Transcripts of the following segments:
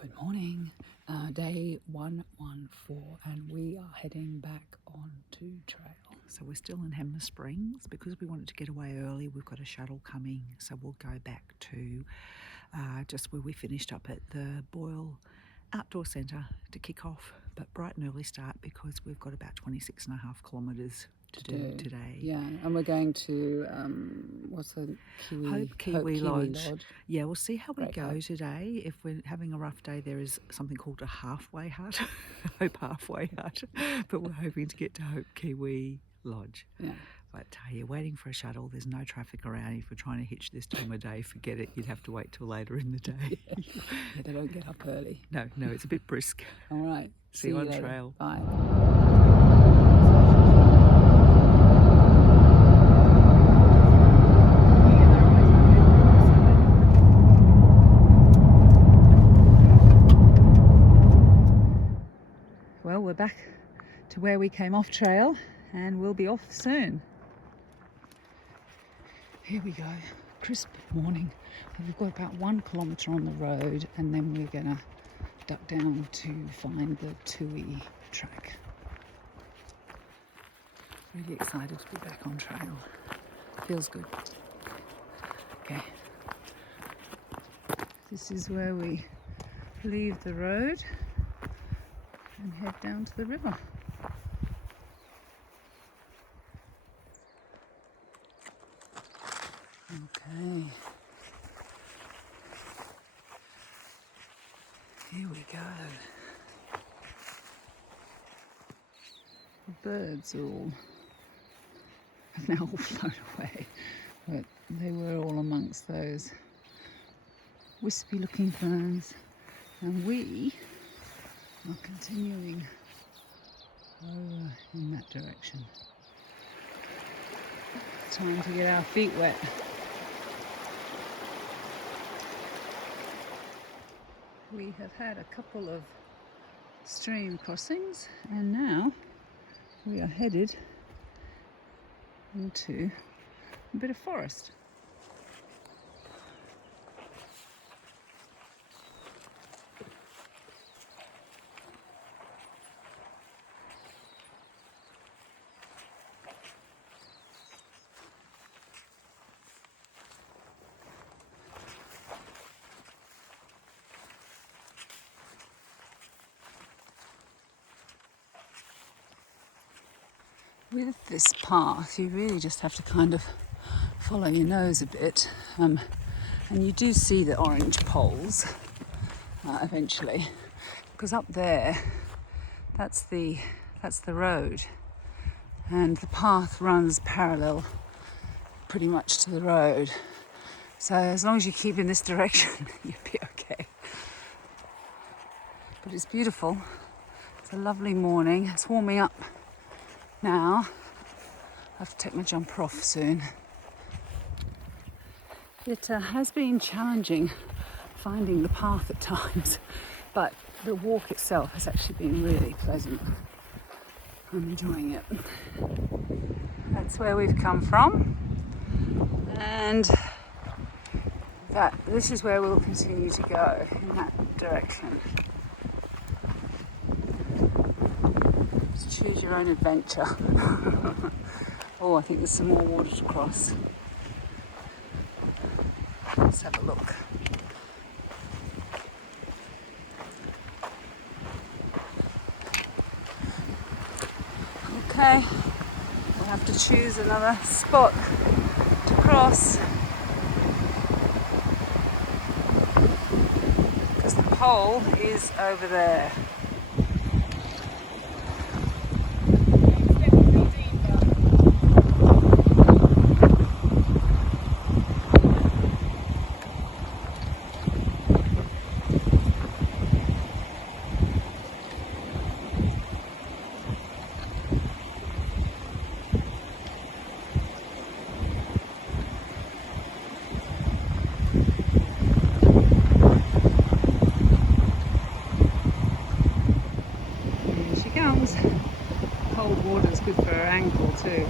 Good morning, day 114, and we are heading back onto trail. So we're still in Hammer Springs because we wanted to get away early. We've got a shuttle coming, so we'll go back to just where we finished up at the Boyle Outdoor Centre to kick off, but bright and early start because we've got about 26.5 kilometres to do today. Yeah, and we're going to, what's the Hope Kiwi Lodge. Yeah, we'll see how we go today. If we're having a rough day, there is something called a halfway hut, Hope Halfway Hut, but we're hoping to get to Hope Kiwi Lodge. Yeah. But you're waiting for a shuttle. There's no traffic around. If we're trying to hitch this time of day, forget it. You'd have to wait till later in the day. Yeah, they don't get up early. No, it's a bit brisk. All right. See you on trail. Bye. Well, we're back to where we came off trail and we'll be off soon. Here we go, crisp morning. We've got about 1 kilometre on the road and then we're gonna duck down to find the Tui track. Really excited to be back on trail. Feels good. Okay. This is where we leave the road and head down to the river. Okay. Here we go. The birds are all have now all flown away, but they were all amongst those wispy looking ferns, and we are continuing over in that direction. Time to get our feet wet. We have had a couple of stream crossings and now we are headed into a bit of forest. With this path, you really just have to kind of follow your nose a bit, and you do see the orange poles eventually, because up there, that's the road, and the path runs parallel pretty much to the road. So as long as you keep in this direction, you'll be okay. But it's beautiful. It's a lovely morning. It's warming up now. I have to take my jumper off soon. It has been challenging finding the path at times, but the walk itself has actually been really pleasant. I'm enjoying it. That's where we've come from, and this is where we'll continue to go, in that direction. Choose your own adventure. Oh, I think there's some more water to cross. Let's have a look. Okay, we'll have to choose another spot to cross because the pole is over there. Cold water is good for her ankle too.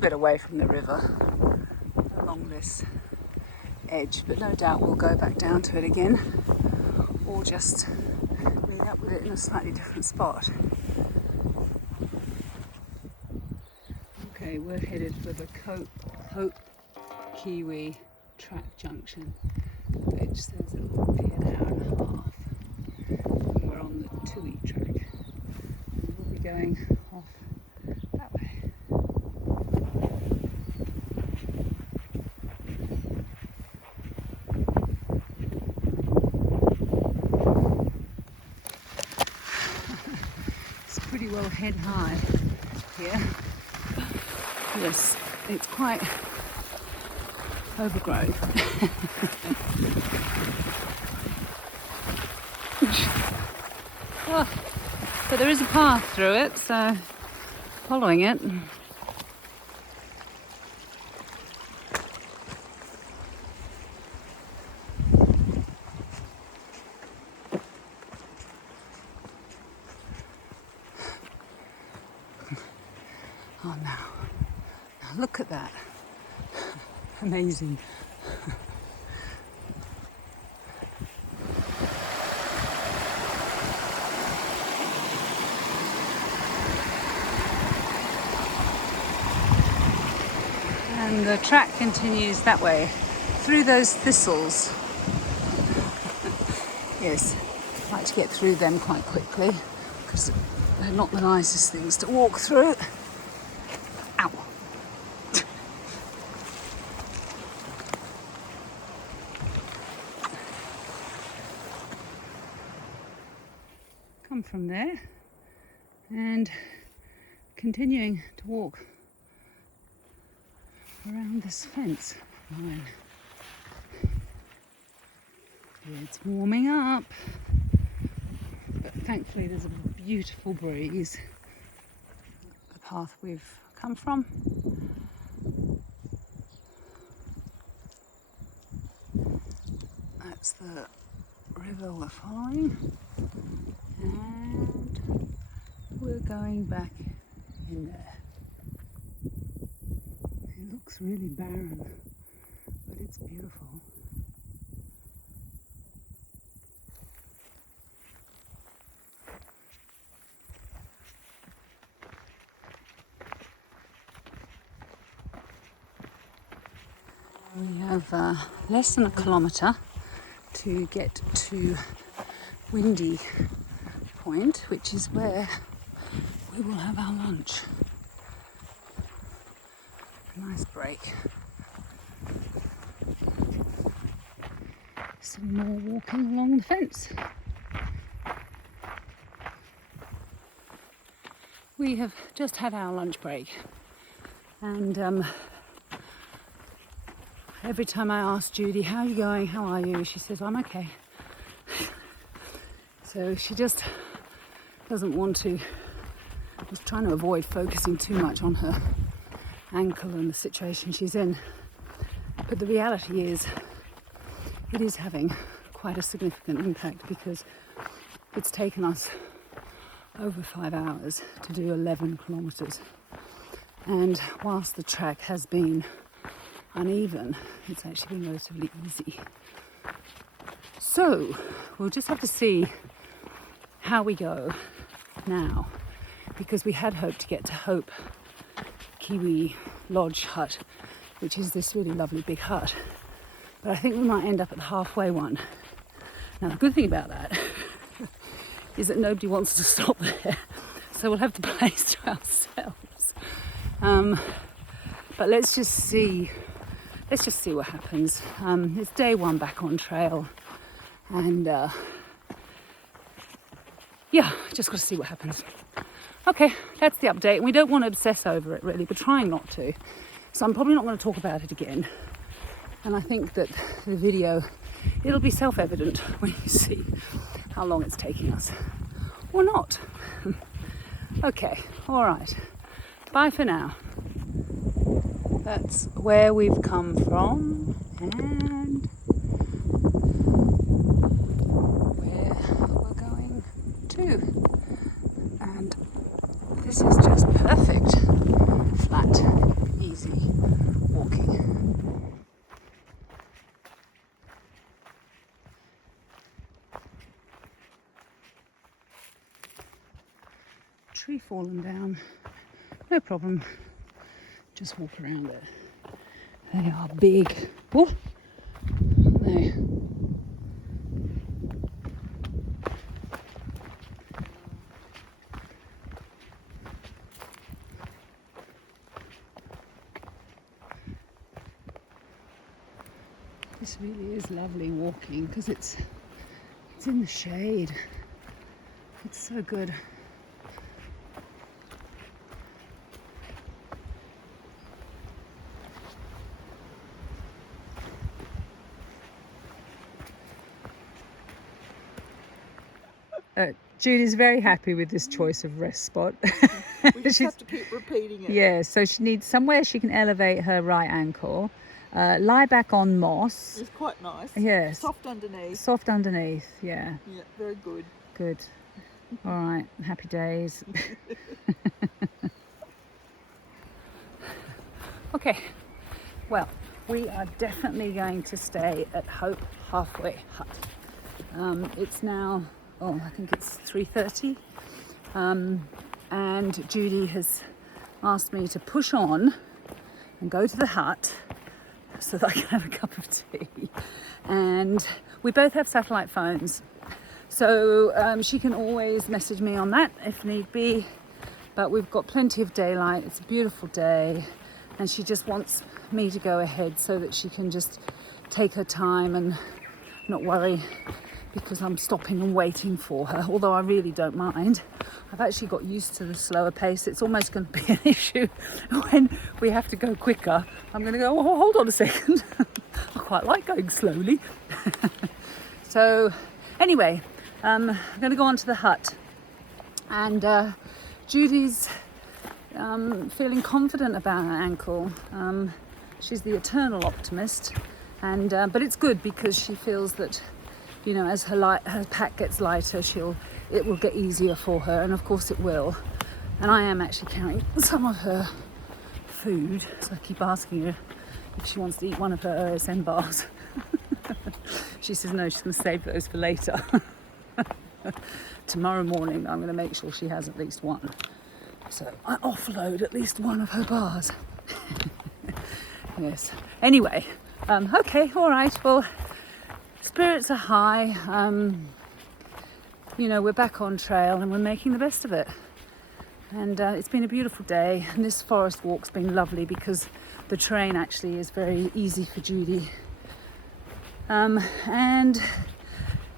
bit away from the river along this edge, but no doubt we'll go back down to it again or just meet up with it in a slightly different spot. Okay, we're headed for the Hope Kiwi track junction, which says it will be an hour and a half. And we're on the Tui track. And we'll be going off that way. It's pretty well head high here. Yes, it's quite overgrown. Oh, but there is a path through it, so following it. Oh, now look at that. Amazing. And the track continues that way, through those thistles. Yes, I like to get through them quite quickly, because they're not the nicest things to walk through. Ow! Come from there and continuing to walk around this fence line. It's warming up, but thankfully there's a beautiful breeze. The path we've come from. That's the river we're following, and we're going back in there. It looks really barren, but it's beautiful. We have less than a kilometre to get to Windy Point, which is where we will have our lunch. A nice break. Some more walking along the fence. We have just had our lunch break, and every time I ask Judy, how are you going, how are you, she says, I'm okay. So she just doesn't want to, was trying to avoid focusing too much on her ankle and the situation she's in. But the reality is, it is having quite a significant impact, because it's taken us over 5 hours to do 11 kilometres. And whilst the track has been uneven, it's actually been relatively easy. So we'll just have to see how we go now, because we had hoped to get to Hope Kiwi Lodge hut, which is this really lovely big hut, but I think we might end up at the halfway one. Now the good thing about that is that nobody wants to stop there, so we'll have the place to ourselves. But let's just see what happens. It's day one back on trail, and yeah, just got to see what happens. Okay, that's the update. We don't want to obsess over it really, but trying not to. So I'm probably not going to talk about it again. And I think that the video, it'll be self-evident when you see how long it's taking us. Or not. Okay, all right. Bye for now. That's where we've come from and where we're going to. And this is just perfect. Flat, easy. tree fallen down. No problem. Just walk around it. They are big. Oh, there. This really is lovely walking because it's in the shade. It's so good. Judy's very happy with this choice of rest spot. We just have to keep repeating it. Yeah, so she needs somewhere she can elevate her right ankle, lie back on moss. It's quite nice. Yes. Soft underneath. Soft underneath, yeah. Yeah, very good. Good. All right, happy days. Okay, well, we are definitely going to stay at Hope Halfway Hut. It's now, I think it's 3:30, and Judy has asked me to push on and go to the hut so that I can have a cup of tea. And we both have satellite phones, so she can always message me on that if need be, but we've got plenty of daylight. It's a beautiful day, and she just wants me to go ahead so that she can just take her time and not worry because I'm stopping and waiting for her, although I really don't mind. I've actually got used to the slower pace. It's almost going to be an issue when we have to go quicker. I'm going to go, oh, hold on a second. I quite like going slowly. So anyway, I'm going to go on to the hut, and Judy's feeling confident about her ankle. She's the eternal optimist, and but it's good because she feels that, you know, as her pack gets lighter, it will get easier for her, and of course it will. And I am actually carrying some of her food, so I keep asking her if she wants to eat one of her OSM bars. She says no, she's going to save those for later. Tomorrow morning I'm going to make sure she has at least one. So I offload at least one of her bars. Yes. Anyway, okay, all right. Well, spirits are high. You know, we're back on trail and we're making the best of it. And it's been a beautiful day. And this forest walk's been lovely because the terrain actually is very easy for Judy. And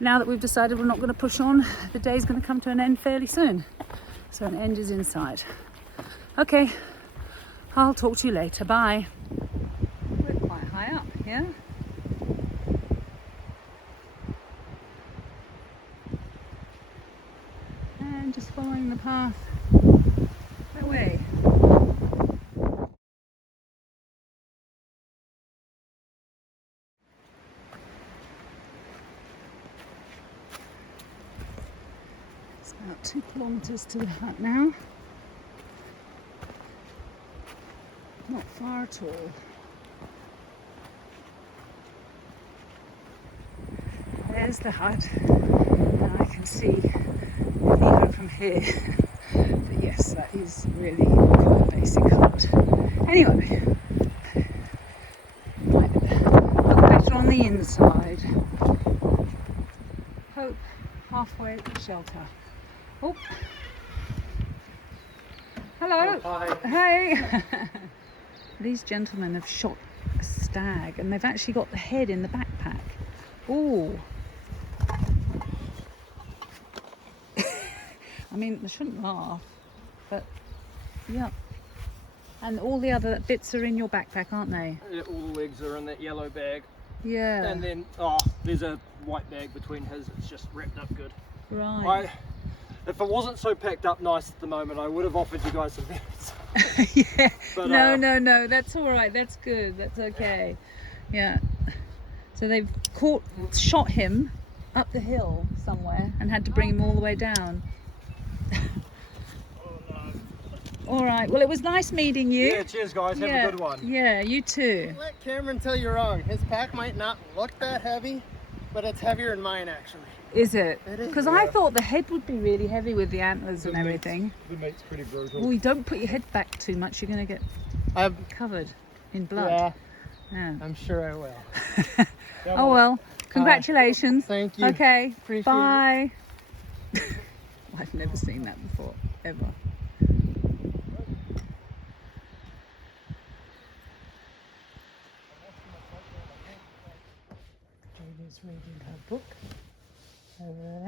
now that we've decided we're not going to push on, the day's going to come to an end fairly soon. So an end is in sight. Okay, I'll talk to you later. Bye. We're quite high up here. And just following the path that way. It's about 2 kilometres to the hut now. Not far at all. There's the hut, and I can see, even from here, that yes, that is really quite a basic hut. Anyway, look better on the inside. Hope halfway shelter. Oh, hello. Oh, hi. Hey. These gentlemen have shot a stag, and they've actually got the head in the backpack. Oh. I mean, they shouldn't laugh, but yeah. And all the other bits are in your backpack, aren't they? Yeah, all the legs are in that yellow bag. Yeah. And then, there's a white bag between his. It's just wrapped up good. Right. If it wasn't so packed up nice at the moment, I would have offered you guys some minutes. Yeah. But, No. That's all right. That's good. That's okay. Yeah. So they've shot him up the hill somewhere and had to bring him all the way down. Oh, no. All right. Well, it was nice meeting you. Yeah, cheers guys. Have a good one. Yeah, you too. Let Cameron tell you wrong. His pack might not look that heavy, but it's heavier than mine actually. Is it? It is, Because I yeah. thought the head would be really heavy with the antlers and everything. The meat's pretty brutal. Well, you don't put your head back too much. You're going to get covered in blood. Yeah, Yeah. I'm sure I will. Come Oh on. well. Congratulations. Thank you. Okay. Appreciate Bye. I've never seen that before, ever. Julie's reading her book over there.